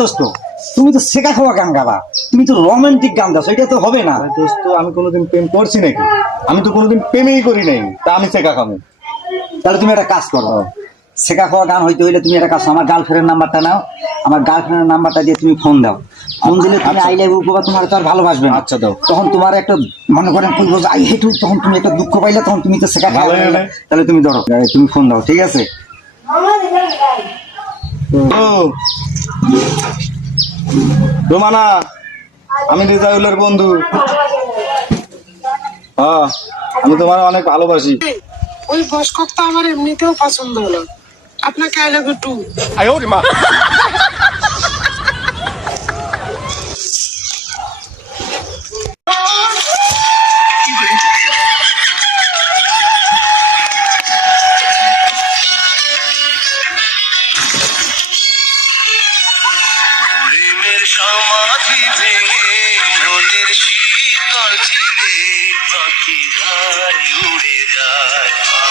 দোস্ত তুমি তো শেখা খাওয়া গান গাবা, তুমি তো রোমান্টিক গান গাছো, এটা তো হবে না। দোস্ত আমি কোনোদিন প্রেম করছি নাকি? আমি তো কোনোদিন প্রেমেই করি নাই, তা আমি শেখা খাবো? তাহলে তুমি একটা কাজ করো, শেখা খাওয়া গান হইতে হইলে তুমি একটা কাজ করো, আমার গার্লফ্রেন্ডের নাম্বারটা নাও, আমার গার্লফ্রেন্ডের নাম্বারটা দিয়ে তুমি ফোন দাও। ফোন দিলে তুমি আই লাভ ইউ বলবা, তোমার তো আর ভালোবাসবে না। আচ্ছা দাও। তখন তোমার একটা মনে করেন কইবো যে আই হেট ইউ, তখন তুমি একটা দুঃখ পাইলে তখন তুমি তো শেখা খাওয়া ভালো হলে? তাহলে তুমি ধরো, তুমি ফোন দাও, ঠিক আছে? ও রোমানা, আমি রেজাউলের বন্ধু। হ্যাঁ, আমি তোমার অনেক ভালোবাসি। ওই বসকপটা আমার এমনিতেও পছন্দ হলো, আপনাকে আই লাভ ইউ টু। প্রেমের সমাধি ভেঙে মনের শীতল ছিঁড়ে পাখি যায় উড়ে যায়।